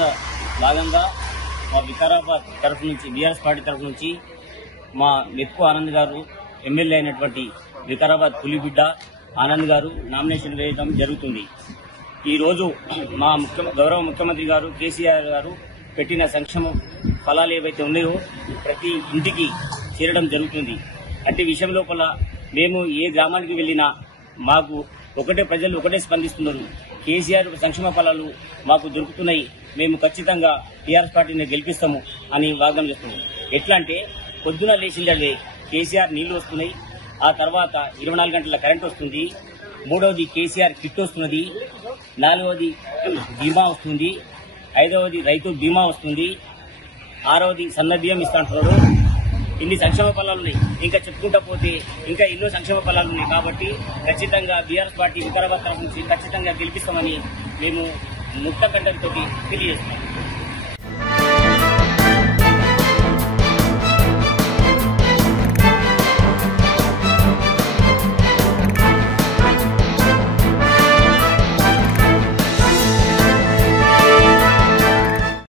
ఎన్నికల భాగంగా మా వికారాబాద్ తరఫు నుంచి బీఆర్ఎస్ పార్టీ తరఫు నుంచి మా మెప్పు ఆనంద్ గారు ఎమ్మెల్యే అయినటువంటి వికారాబాద్ పులిబిడ్డ ఆనంద్ గారు నామినేషన్ వేయడం జరుగుతుంది. ఈ రోజు మా గౌరవ ముఖ్యమంత్రి గారు కేసీఆర్ గారు పెట్టిన సంక్షేమ ఫలాలు ఏవైతే ఉన్నాయో ప్రతి ఇంటికి చేరడం జరుగుతుంది. అట్టి విషయం లోపల మేము ఏ గ్రామానికి వెళ్లినా మాకు ప్రజలు ఒకటే స్పందిస్తున్నారు. కేసీఆర్ సంక్షేమ ఫలాలు మాకు దొరుకుతున్నాయి, మేము ఖచ్చితంగా టీఆర్ఎస్ పార్టీని గెలిపిస్తాము అని వాగ్దానం చేస్తున్నాం. ఎట్లా అంటే పొద్దున లేచిందే కేసీఆర్ నీళ్లు వస్తున్నాయి, ఆ తర్వాత 24 గంటల కరెంట్ వస్తుంది, మూడవది కేసీఆర్ కిట్ వస్తున్నది, నాలుగవది బీమా వస్తుంది, ఐదవది రైతు బీమా వస్తుంది, ఆరవది సన్న బియ్యం ఇస్తాంటున్నాడు. ఇన్ని సంక్షేమ ఫలాలు ఉన్నాయి. ఇంకా చెప్పుకుంటా పోతే ఇంకా ఎన్నో సంక్షేమ ఫలాలు ఉన్నాయి. కాబట్టి ఖచ్చితంగా బీఆర్ఎస్ పార్టీ వికారాబాద్ తరఫు నుంచి ఖచ్చితంగా గెలిపిస్తామని మేము ముక్త కంఠంతో తెలియజేస్తున్నాం.